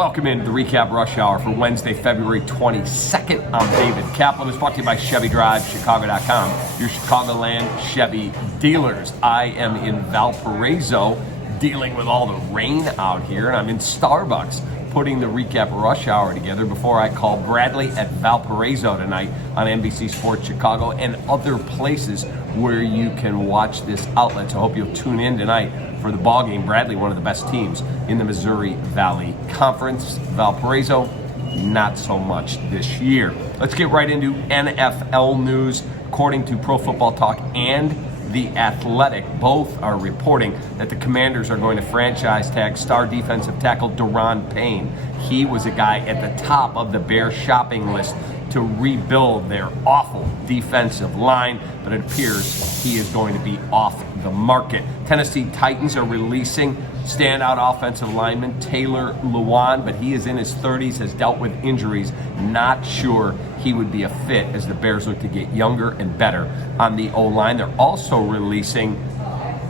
Welcome into the Recap Rush Hour for Wednesday, February 22nd. I'm David Kaplan. It's brought to you by Chevy Drive, Chicago.com, your Chicagoland Chevy dealers. I am in Valparaiso dealing with all the rain out here, and I'm in Starbucks putting the Recap Rush Hour together before I call Bradley at Valparaiso tonight on NBC Sports Chicago and other places where you can watch this outlet. So I hope you'll tune in tonight for the ball game. Bradley, one of the best teams in the Missouri Valley Conference. Valparaiso, not so much this year. Let's get right into NFL news. According to Pro Football Talk and The Athletic, both are reporting that the Commanders are going to franchise tag star defensive tackle Daron Payne. He was a guy at the top of the Bears shopping list to rebuild their awful defensive line, but it appears he is going to be off the market. Tennessee Titans are releasing standout offensive lineman Taylor Lewan, but he is in his 30s, has dealt with injuries. Not sure he would be a fit as the Bears look to get younger and better on the O-line. They're also releasing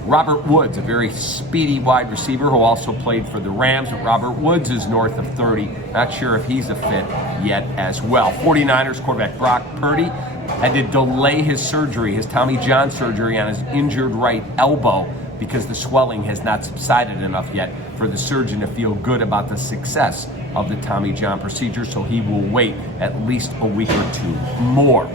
Robert Woods, a very speedy wide receiver who also played for the Rams. But Robert Woods is north of 30. Not sure if he's a fit yet as well. 49ers quarterback Brock Purdy had to delay his surgery, his Tommy John surgery on his injured right elbow, because the swelling has not subsided enough yet for the surgeon to feel good about the success of the Tommy John procedure, so he will wait at least a week or two more.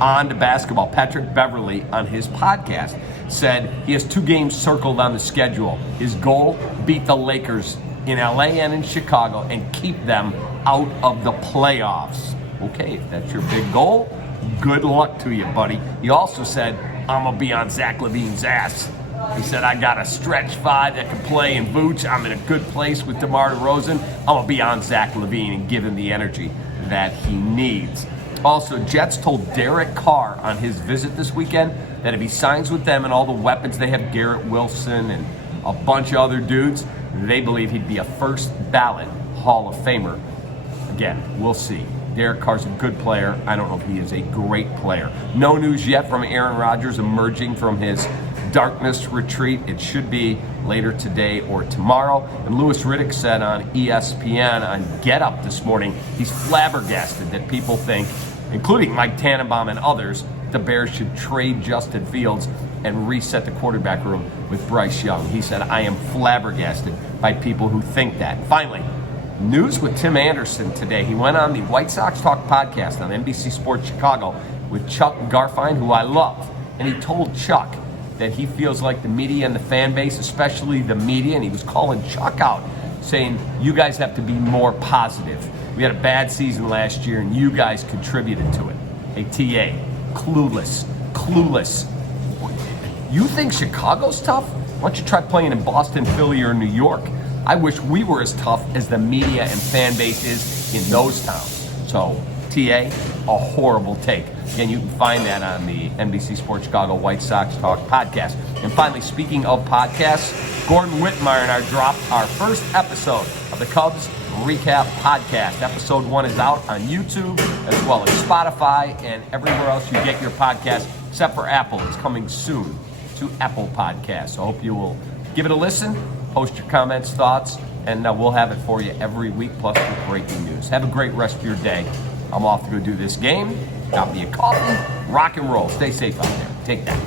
On to basketball. Patrick Beverley on his podcast said he has 2 games circled on the schedule. His goal, beat the Lakers in LA and in Chicago and keep them out of the playoffs. Okay, if that's your big goal, good luck to you, buddy. He also said, I'm going to be on Zach LaVine's ass. He said, I got a stretch 5 that can play in boots. I'm in a good place with DeMar DeRozan. I'm going to be on Zach LaVine and give him the energy that he needs. Also, Jets told Derek Carr on his visit this weekend that if he signs with them and all the weapons they have, Garrett Wilson and a bunch of other dudes, they believe he'd be a first ballot Hall of Famer. Again, we'll see. Derek Carr's a good player. I don't know if he is a great player. No news yet from Aaron Rodgers emerging from his darkness retreat. It should be later today or tomorrow. And Louis Riddick said on ESPN on Get Up this morning, he's flabbergasted that people think, including Mike Tannenbaum and others, the Bears should trade Justin Fields and reset the quarterback room with Bryce Young. He said, I am flabbergasted by people who think that. Finally, news with Tim Anderson today. He went on the White Sox Talk podcast on NBC Sports Chicago with Chuck Garfien, who I love. And he told Chuck that he feels like the media and the fan base, especially the media, and he was calling Chuck out, saying, you guys have to be more positive. We had a bad season last year, and you guys contributed to it. Hey, TA, clueless. You think Chicago's tough? Why don't you try playing in Boston, Philly, or New York? I wish we were as tough as the media and fan base is in those towns. So, TA, a horrible take. Again, you can find that on the NBC Sports Chicago White Sox Talk podcast. And finally, speaking of podcasts, Gordon Whitmire and I dropped our first episode of the Cubs Recap podcast. Episode 1 is out on YouTube as well as Spotify and everywhere else you get your podcast, except for Apple. It's coming soon to Apple Podcasts. So I hope you will give it a listen, post your comments, thoughts, and we'll have it for you every week, plus with breaking news. Have a great rest of your day. I'm off to go do this game. Got me a coffee. Rock and roll. Stay safe out there. Take that.